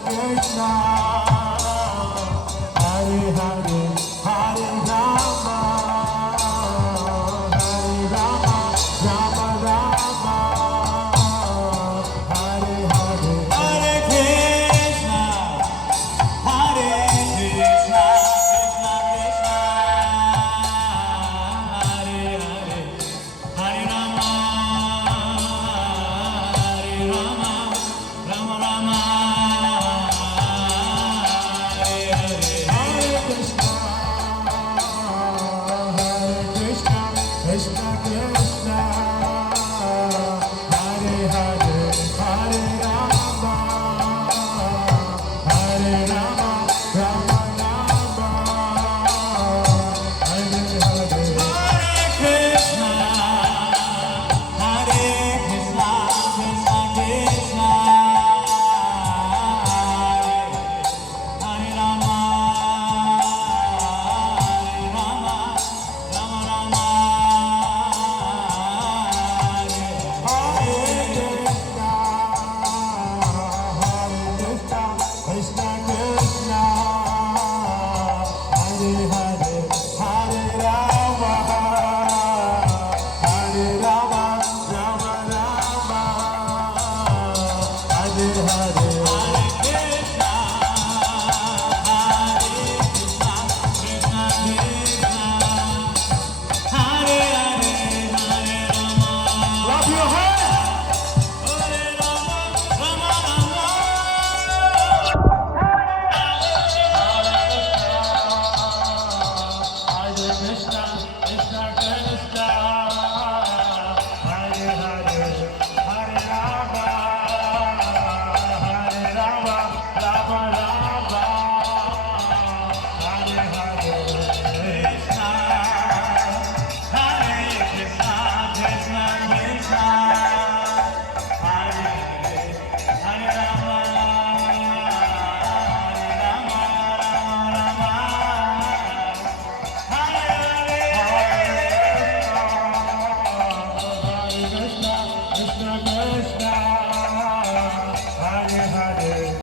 Krishna, Hare Hare, Hare Rama, Hare Rama, Rama Rama, Hare Hare, Hare Krishna, Hare Krishna, Krishna Krishna, Hare Hare, Hare Rama, Hare Rama, Rama Rama, Hare Hare. Hare Krishna, Hare Krishna, Krishna Krishna, Hare Hare, Hare Rama, Hare Rama, Rama Rama, Hare Hare. Hare Krishna, Hare Krishna, Krishna Krishna, Hare Rama, Hare Rama, Rama Rama, Hare Hare Krishna, Hare Krishna, Krishna Krishna, Hare Hare, Hare Rama, Hare Rama, Rama Rama, Hare Hare. Krishna, Hare Krishna, Krishna Krishna, Hare Hare, Hare Rama. Clap your hands. Hare Rama, Rama Rama. Hare Krishna, Krishna Krishna, Hare Hare, Hare Rama, Hare Rama,